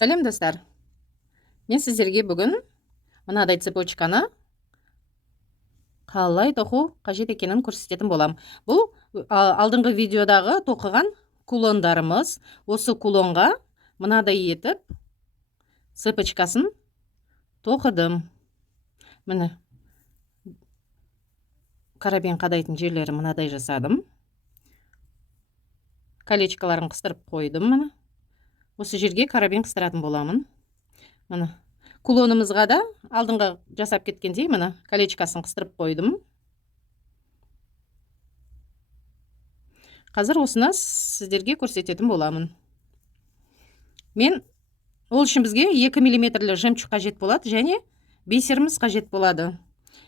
Сәлем достар. Мен сіздерге бүгін мынадай цепочканы қалай тоқу қажет екенін көрсететін болам. Бұл алдыңғы видеодағы тоқыған кулондарымыз. Осы кулонға мынадай етіп цепочкасын тоқыдым. Міне карабин қадайтын жерлері мынадай жасадым. Колечкаларын қыстырып қойдым. Міне осы жерге карабин қыстыратын боламын. Міне кулонымызға да алдыңғы жасап кеткендей міне колечкасын қыстырып қойдым. Қазір осыны сіздерге көрсететін боламын. Ол үшін бізге 2 мм жемчуг қажет болады және бисеріміз қажет болады.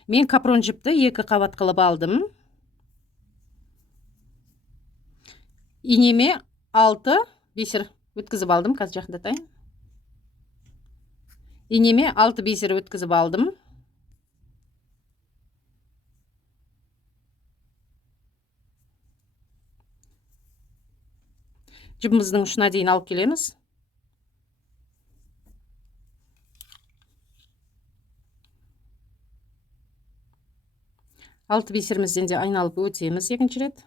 Мен капрон жіпті 2 қабат қылып алдым. Инеме 6 бисер өткізіп алдым. Қазір жақындатайын. Инеме 6 бисер өткізіп алдым. Жібіміздің ұшына дейін алып келеміз. Алты бисерімізден де айналып өтеміз екінші рет.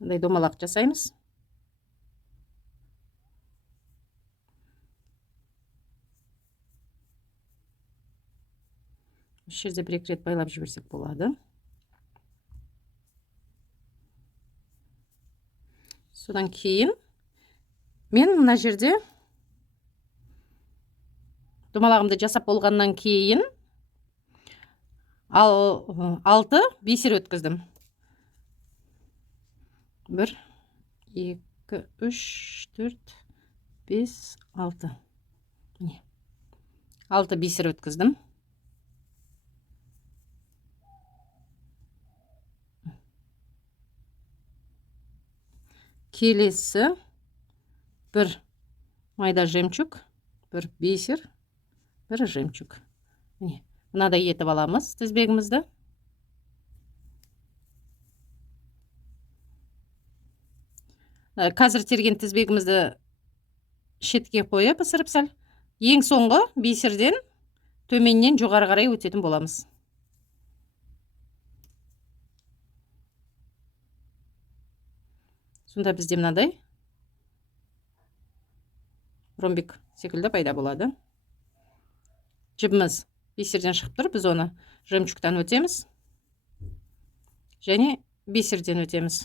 Мындай домалақ жасаймыз. Осы жерде бір-екі рет байлап жіберсек болады. Содан кейін мен мына жерде домалағымды жасап болғаннан кейін 6 бисер өткіздім. 1, 2, 3, 4, 5, 6. 6 бисер өткіздім. Келесі 1 майда жемчуг, 1 бисер, 1 жемчуг. Мынадай етіп аламыз тізбегімізді. Қазір терген тізбегімізді шетке қойып ысырып сәл. Ең соңғы бисерден төменнен жоғары қарай өтетін боламыз. Сонда бізде мынадай ромбик секілді пайда болады. Жібіміз бисерден шығып тұр, біз оны жемчугтан өтеміз және бисерден өтеміз.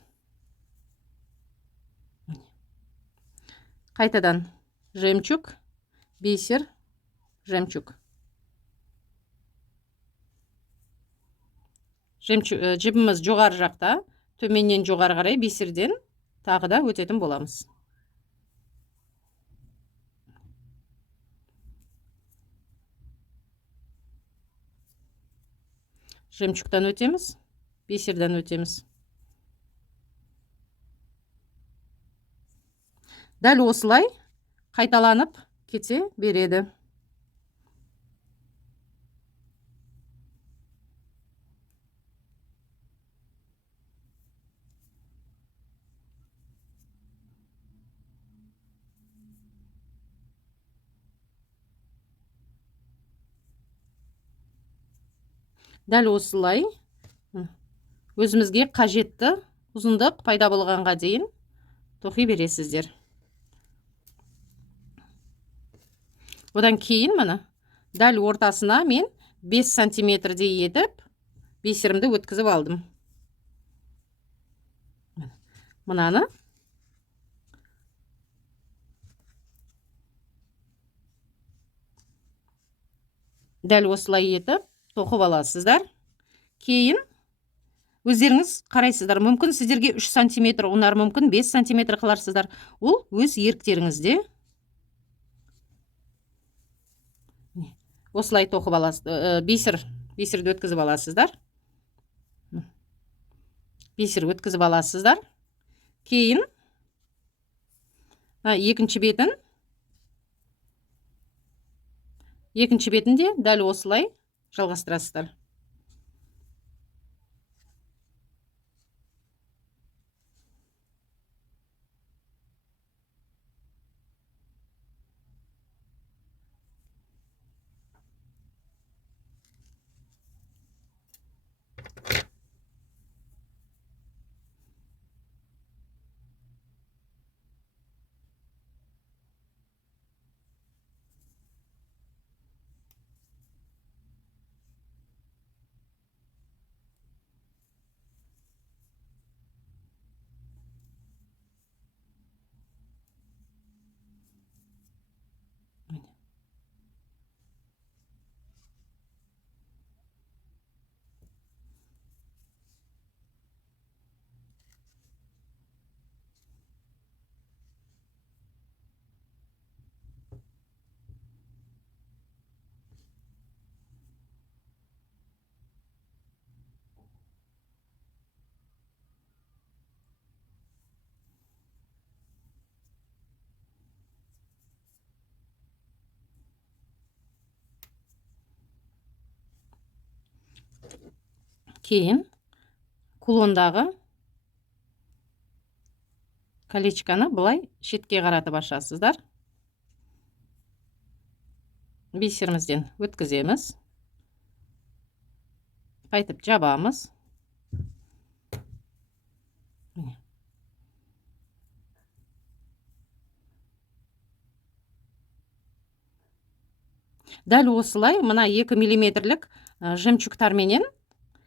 Қайтадан жемчуг, бисер, жемчуг. Жібіміз жоғары жақта, төменнен жоғары қарай бисерден тағы да өтетін боламыз. Жемчугтан өтеміз, бисерден өтеміз. Дәл осылай қайталанып кете береді. Дәл осылай өзімізге қажетті ұзындық пайда болғанға дейін тоқи бересіздер. Одан кейін міне дәл ортасына мен 5 сантиметрдей етіп бисерімді өткізіп алдым. Мынаны дәл осылай етіп тоқып аласыздар. Кейін өздеріңіз қарайсыздар. Мүмкін сіздерге 3 сантиметр ұнар, мүмкін 5 сантиметр қыларсыздар. Ол өз еріктеріңізде. Осылай тоқып аласыздар. Бисерді өткізіп аласыздар. Бисер өткізіп аласыздар. Кейін екінші бетін де дәл осылай жалғастырасыздар. Кейін кулондағы колечканы былай шетке қаратып ашасыздар. Бисерімізден өткіземіз. Қайтып жабамыз. Дәл осылай мына 2 миллиметрлік жемчугтарменен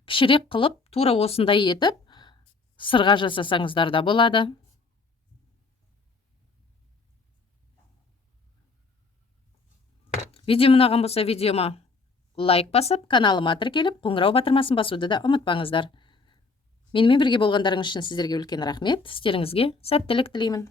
кішірек қылып, тура осындай етіп сырға жасасаңыздар да болады. Видео ұнаған болса, видеома лайк басып, каналыма тіркеліп, қоңырау батырмасын басуды да ұмытпаңыздар. Менімен бірге болғандарыңыз үшін сіздерге үлкен рахмет. Істеріңізге сәттілік тілеймін.